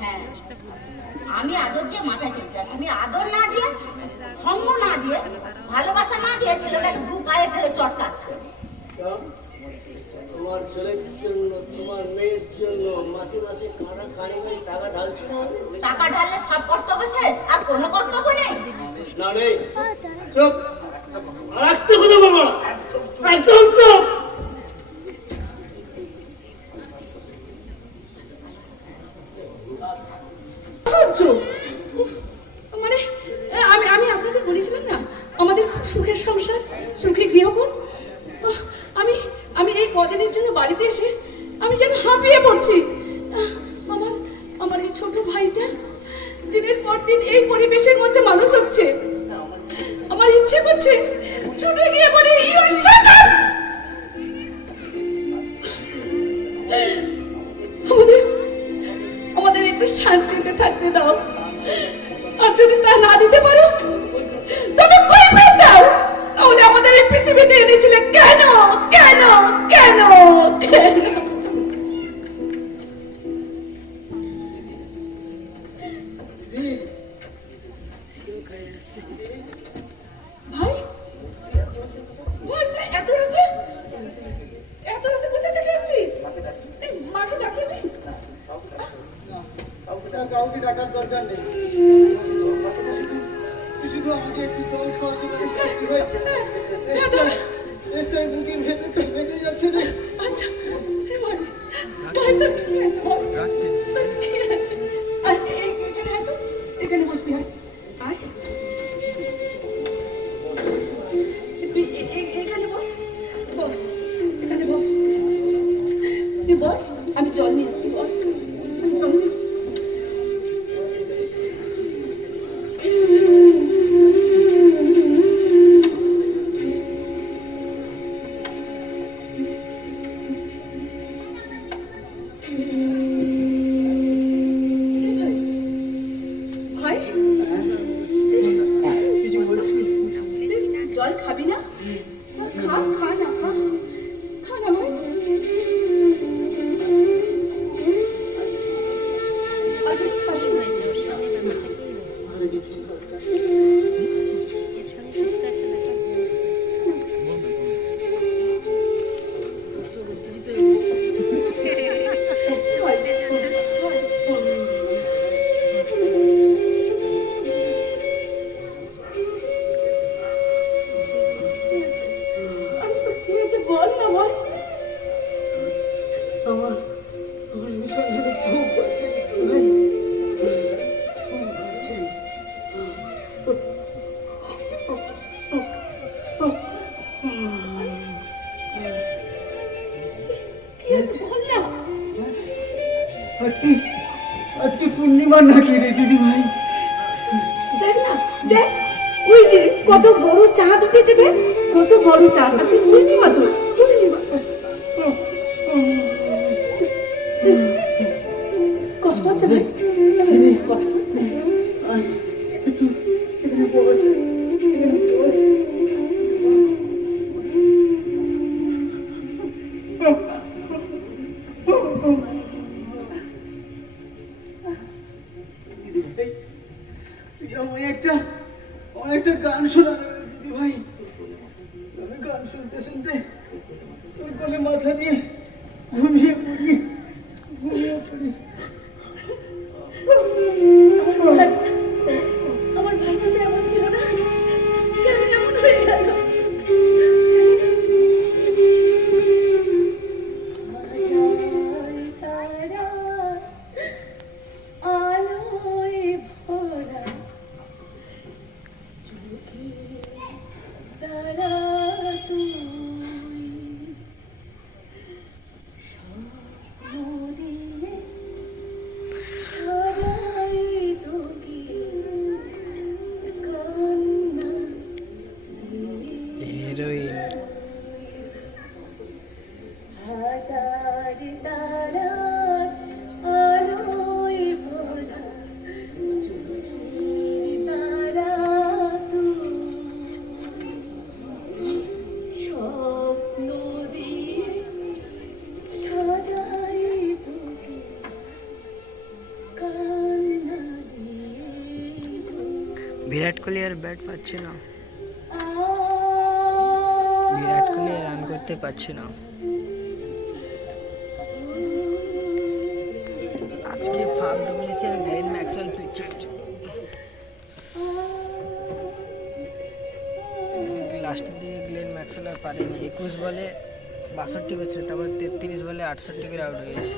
হ্যাঁ, আমি আদর দিয়ে মাথায় তুলছি। তুমি আদর না দিয়ে, সঙ্গ না দিয়ে, ভালোবাসা না দিয়ে ছেলেটাকে দু পায়ে ফেলে চটকাচ্ছ। তোমার ছেলের জন্য, তোমার মেয়ের জন্য মাসে মাসে কাড়ি টাকা ঢালছো না? টাকা ঢাললে সব কর্তব্য শেষ, আর কোনো কর্তব্য নেই? না, নেই। চুপ। আর একটা কথা বলবো না, একদম চুপ। মানে আমি আপনাদের বলেছিলাম না আমাদের খুব সুখের সংসার, সুখে গৃহকোণ। আমি এই কদিনের জন্য বাড়িতে এসে আমি যেন হাঁপিয়ে পড়ছি। আমার এই ছোট ভাইটা দিনের পর দিন এই পরিবেশের মধ্যে মানুষ হচ্ছে। আমার ইচ্ছে করছে ছুটে গিয়ে বলি, আমাদের একটু শান্তিতে থাকতে দাও, আর যদি তা না দিতে পারো তবে কৈফিয়ত দাও। তাহলে আমাদের এই পৃথিবীতে এনেছিলে কেন কেন কেন কেন? ভাই, এত রাতে কোথা থেকে আসছিস? মাকে ডাকিবি? কাউকে ডাকার দরকার নেই, শুধু আমাকে একটু জল খাওয়াতে চেষ্টায় বুকের ভেতরটা ফেটে যাচ্ছে রে। আচ্ছা, ভাই তোর কি আছে বল, তোর কি আছে? আর এখানে আয় তো, এখানে বসবি। আয়, তুই এখানে বস, বস এখানে বস, তুই বস, আমি জল নিয়ে আসছি। বস, আমি জল নিয়ে আসছি। জল খাবি না? খা খা না, খা খা না ভাই। আগে খাবি না। আজকে পূর্ণিমার নাকি রে দিদি ভাই? দেখ না, দেখ ওই যে কত বড় চাঁদ উঠেছে, দেখ কত বড় চাঁদ। আজকে পূর্ণিমা, তো পূর্ণিমা। কষ্ট হচ্ছে ভাই? কষ্ট হচ্ছে? একটা গান শোনাবে দিদি ভাই? আমি গান শুনতে শুনতে তোর কোলে মাথা দিয়ে ঘুমিয়ে পড়ি। আমার ভাইটা তো এমন ছিল না, কেন এমন হয়ে গেল? সাজা বিরাট কোহলি আর ব্যাট পাচ্ছে না, বিরাট কোহলি রান করতে পারছে না। আজকে ফাফ ডুপ্লেসি আর গ্লেন ম্যাক্সওয়েল পিচ লাস্টের দিকে গ্লেন ম্যাক্সওয়েল আর পারেনি। 21 বলে 62 করছে, তারপর 33 বলে 68 করে আউট হয়ে গেছে।